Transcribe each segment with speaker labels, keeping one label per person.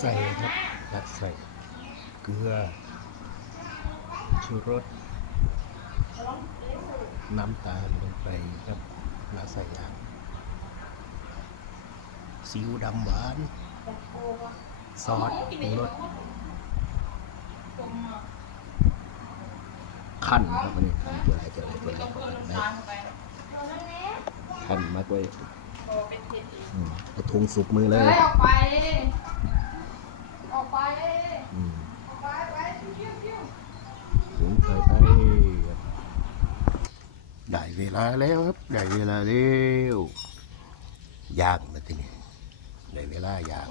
Speaker 1: ใส่ครับยัดใส่เกลือ ชูรส น้ำตาลลงไปครับแล้วใส่ยางซีอิ๊วดำหวาน ซอสปรุงรสขั้นครับอันนี้ตัวอะไรตัวอะไรตัวอะไรตัวอะไรขั้นมากเลยอืมเอาทงสุกมือเลย
Speaker 2: เฮ้ย ออกไปอื
Speaker 1: ม
Speaker 2: ออกไปไปเที่ยวเที่ยว
Speaker 1: ถึงไปไปได้เวลาแล้วครับได้เวลาแล้วย่างมาทีนี้ได้เวลาย่าง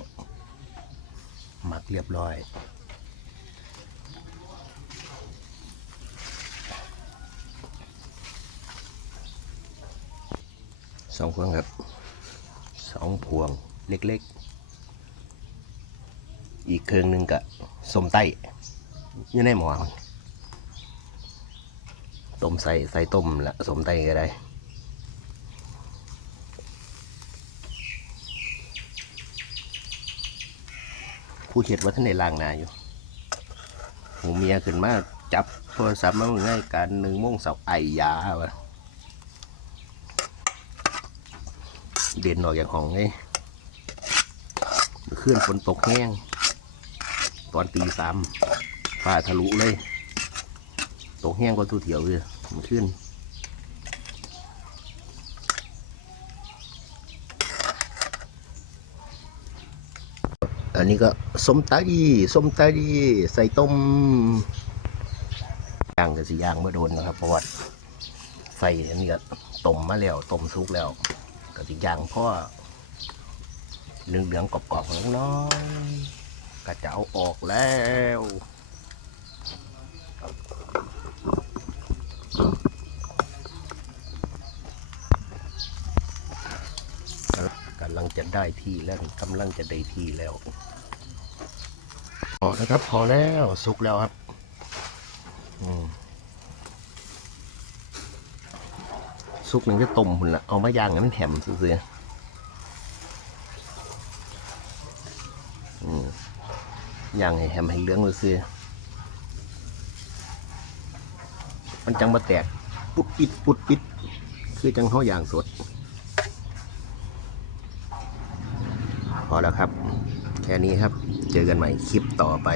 Speaker 1: หมักเรียบร้อยสองพวงครับสองพวงเล็กๆ อีกเครื่องหนึ่งกับสมไต้อยู่ในหมอมันต้มใส่ใส่ต้มละสมไต้ก็ได้ผู้เขียนว่าท่านในล่างนาอยู่หูเมียขึ้นมาจับโทรศัพท์มาง่ายการหนึ่งโมงเสาไอยาวะเด่นออกอย่างของไงเมื่อนฝนตกแห้ง ตอนตีสามฟ้าทะลุเลย ตกแห้งก็ทุเถียวเลยเมื่อคืนอันนี้ก็ส้มตาดีส้มตาดีใส่ต้มย่างกับสีย่างเมื่อโดนนะครับเพราะว่าใส่อันนี้ก็ต้มมาแล้วต้มสุกแล้วก็สิย่างพ่อเหลืองเหลืองๆกรอบๆของน้อย ก็จะเอาออกแล้วครับกำลังจะได้ที่แล้วกำลังจะได้ที่แล้วพอนะครับพอแล้วสุกแล้วครับสุกหนึ่งจะต้มหุ่นละเอามาย่างให้มันแถมซื่อ ย่างแฮมให้เหลืองเลยซื้อมันจังมาแตก ปุดปิดปุดปิด คือจังเขาอย่างสด พอแล้วครับ แค่นี้ครับ เจอกันใหม่คลิปต่อไป